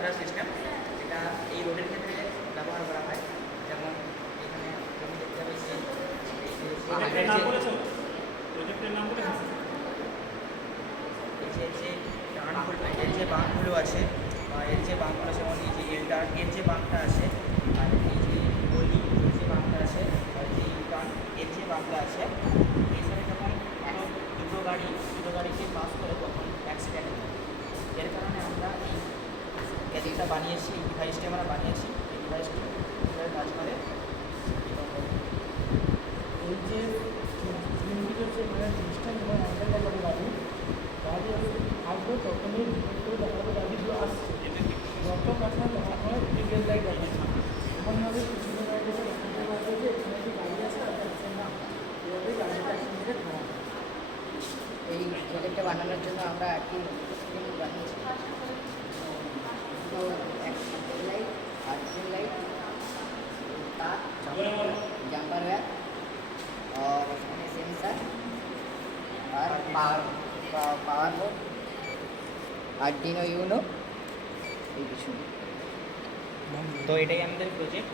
Charger system, এটা এই রোডের ক্ষেত্রে ব্যবহার করা হয়। যেমন এখানে তুমি দেখতে পাবে যে প্রজেক্টের নাম বলেছো, প্রজেক্টের নাম বলেছো। এর যে বাঁকগুলো আছে, এর যে বাঁকগুলো যেমন এই যে এর যে বাঁকটা আছে, আর এই যে গলি এর যে বাঁকটা আছে, আর যে ইউটার্ন এর যে বাঁকটা আছে, এই সাইডে যখন দুটো গাড়িকে পাস করে তখন অ্যাক্সিডেন্ট হয়। এর কারণে আমরা এই গ্যাজেটটা বানিয়েছি, এই ডিভাইসটি আমরা বানিয়েছি। এই ডিভাইসটি কীভাবে কাজ করে, এই যে তিনটি হচ্ছে সিস্টেম এবং অনলাইনে করে গাড়ি আসবে তখনই ভিতরে দেখাবে গাড়িগুলো আসছে, যত কথা দেখা হয় রিয়েল লাইট দেখাচ্ছে। এমনভাবে কিছুদিন আগে দেখাতে পারবে যে এখানে কি গাড়ি আছে আর যাচ্ছে না, এভাবেই গাড়িটা অ্যাক্সিডেন্টে ধরা। এই প্রজেক্টটা বানানোর জন্য আমরা একটি স্ক্রিন বানিয়েছি, তো লাইট, আর্টিফিশিয়াল লাইট, तार, जम्पर वेयर और इसमें सेंसर और पावर बोर्ड, आर्डिनो यूनो, এই কিছু। তো এটাই আমাদের প্রজেক্ট।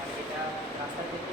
আর এটা রাস্তা থেকে